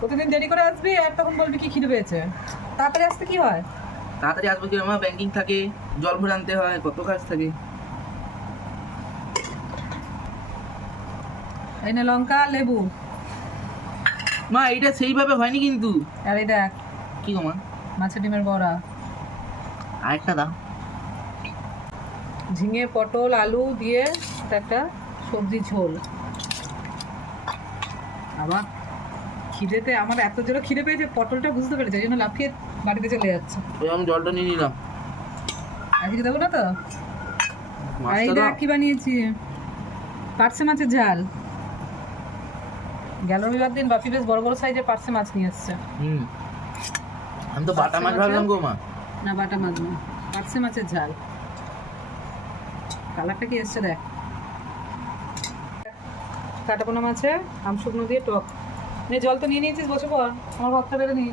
প্রতিদিন দেরি করে আসবি আর তখন বলবি কি খিদে পেয়েছে। তাড়াতাড়ি আসতে কি হয়? তাড়াতাড়ি আসবো কি, আমার ব্যাংকিং থাকে, জল ভরে আনতে হয়, কত কাজ থাকে। এই নে লঙ্কা লেবু। মা এইটা সেইভাবে হয়নি কিন্তু। আর এই দেখ কি গো মা? মাছের ডিমের বড়া, আরেকটা দাও। ঝিঙে পটল আলু দিয়ে একটা সবজি ঝোল। আবার খিদেতে আমার এত জোরে খিদে পেয়েছে, পটলটা বুঝতে পেরেছে, এই জন্য লাফিয়ে বাড়িতে চলে যাচ্ছে। ওই আমি জলটা নিয়ে নিলাম। আজকে দেবো না তো। আর এই মাছটা দেখ দাও। কি বানিয়েছি, পার্সে মাছের ঝাল। গেল রবিবার দিন বাপি বেশ বড় বড় সাইজের পার্সে মাছ নিয়ে এসছে। আমি তো বাটা মাছ ভাবলাম গো মা। না বাটা মাছ না, পার্সে মাছের ঝাল। কালারটা কি এসছে দেখ। কাটাপোনা মাছে আম শুকনো দিয়ে টক। নে জল তো নিয়ে নিয়েছিস, বসে পড়, আমার ভাতটা বেড়ে নি।